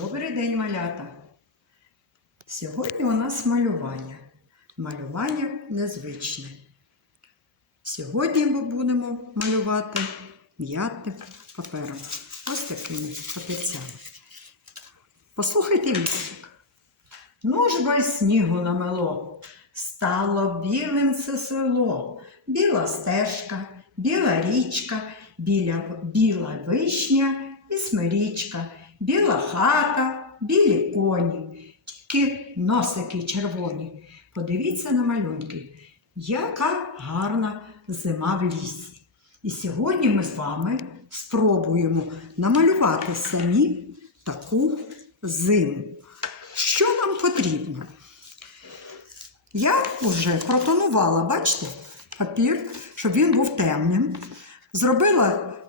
Добрий день, малята! Сьогодні у нас малювання. Малювання незвичне. Сьогодні ми будемо малювати м'ятним папером. Ось такими папірцями. Послухайте віршик. Ну ж бо снігу намело, стало білим це село, біла стежка, біла річка, біля, біла вишня і смирічка, біла хата, білі коні, тільки носики червоні. Подивіться на малюнки, яка гарна зима в лісі. І сьогодні ми з вами спробуємо намалювати самі таку зиму. Що нам потрібно? Я вже протонувала, бачите, папір, щоб він був темним. Зробила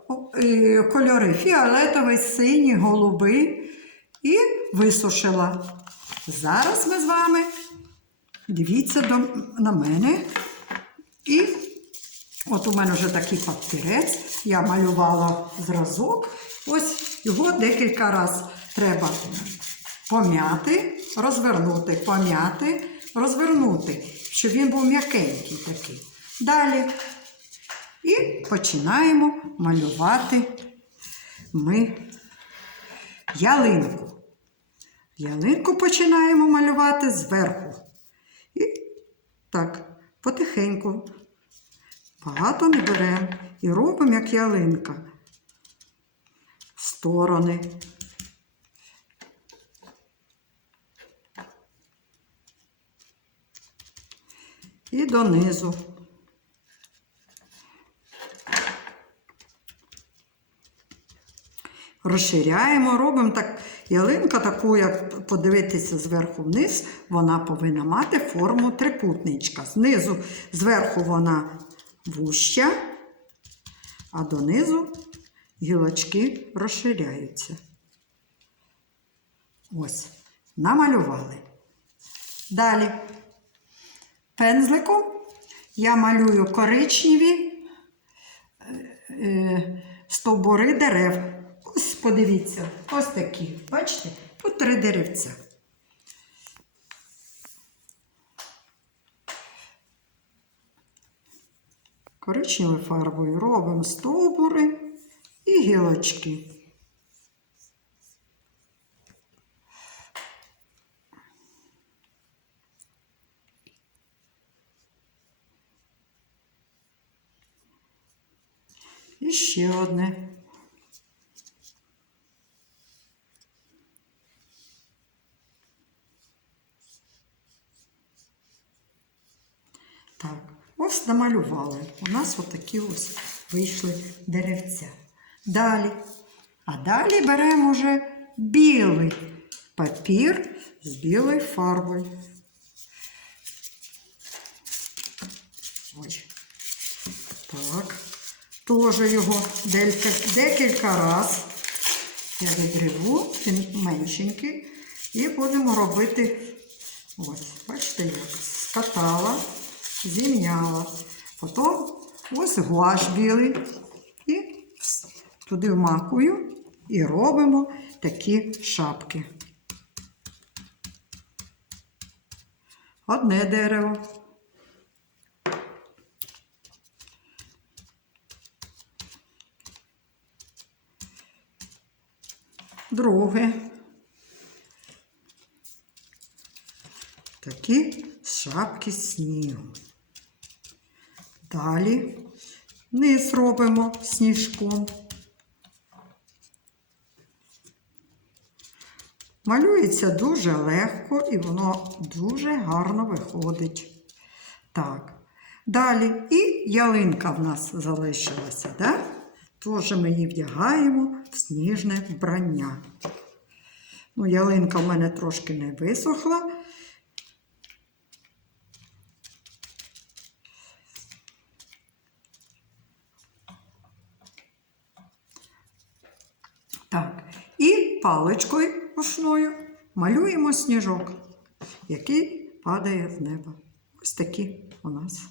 кольори фіолетовий, синій, голубий і висушила. Зараз ми з вами дивіться до, на мене. І от у мене вже такий папірець, я малювала зразок. Ось його декілька разів треба пом'яти, розвернути, пом'яти, розвернути, щоб він був м'якенький такий. Далі. І починаємо малювати ми ялинку. Ялинку починаємо малювати зверху. І так, потихеньку. Багато не беремо і робимо, як ялинка. Сторони. І донизу. Розширяємо, робимо так. Ялинка таку, як подивитися зверху вниз, вона повинна мати форму трикутничка. Знизу, зверху вона вуща, а донизу гілочки розширяються. Ось, намалювали. Далі пензликом я малюю коричневі е, стовбури дерев. Подивіться, ось такі. Бачите? Тут три деревця. Коричневою фарбою робимо стовбури і гілочки. І ще одне. Так, ось намалювали. У нас отакі ось вийшли деревця. Далі. А далі беремо вже білий папір з білою фарбою. Ось. Так. Теж його декілька, разів я відриву, він меншенький, і будемо робити ось, бачите, як скатала, зім'яла. Потім ось гуаш білий. І туди вмакую і робимо такі шапки. Одне дерево. Друге. Такі шапки снігу. Далі низ робимо сніжком. Малюється дуже легко і воно дуже гарно виходить. Так. Далі і ялинка в нас залишилася, да? Теж ми її вдягаємо в сніжне вбрання. Ну, ялинка в мене трошки не висохла. Так, і паличкою рушною малюємо сніжок, який падає в небо. Ось такі у нас.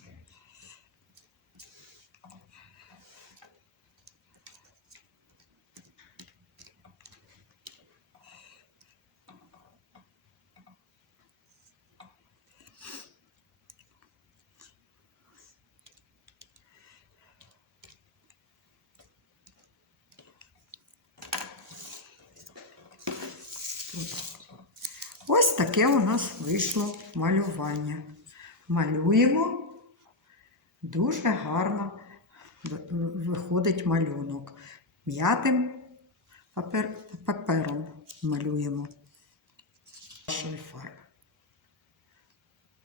Ось таке у нас вийшло малювання. Малюємо. Дуже гарно виходить малюнок. М'ятим папер, папером малюємо.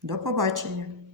До побачення!